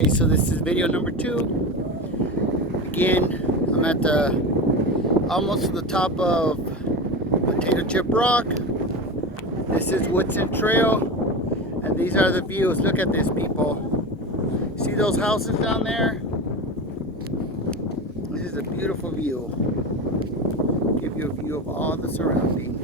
Okay, so this is video number 2. Again, I'm at the almost to the top of Potato Chip Rock. This is Woodson Trail, and these are the views. Look at this, people. See those houses down there? This is a beautiful view. Give you a view of all the surrounding.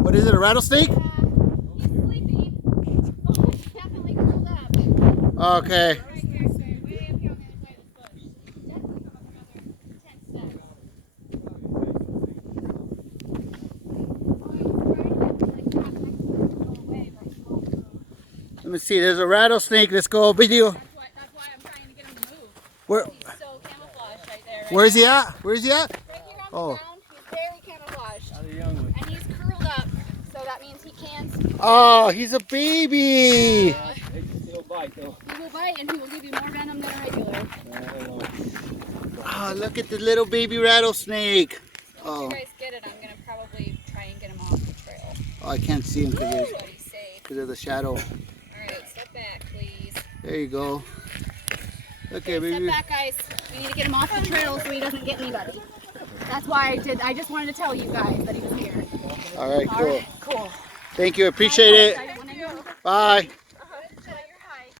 What is it, a rattlesnake? He's sleeping. Oh, he's definitely curled up. Okay. Right here, so way up here on the other side of this bush. Definitely come up another 10 steps. Let me see, there's a rattlesnake. Let's go over you. That's why I'm trying to get him to move. Where, He's so camouflaged right there. Right where's he at? Where's he at? Right here on Oh. the ground, he's very camouflaged. And he's curled up, so that means he can't. Oh, he's a baby. He'll bite though. He will bite and he will give you more venom than a regular. Oh, look at the little baby rattlesnake. Once Oh, you guys get it, I'm going to probably try and get him off the trail. oh, I can't see him So he's safe. because of the shadow. Alright, step back, please. There you go. Okay, Step baby. back, guys. We need to get him off the trail so he doesn't get anybody. That's why I just wanted to tell you guys that he was here. All right, cool. Alright, cool. Thank you. Appreciate it. I wanna go. Bye.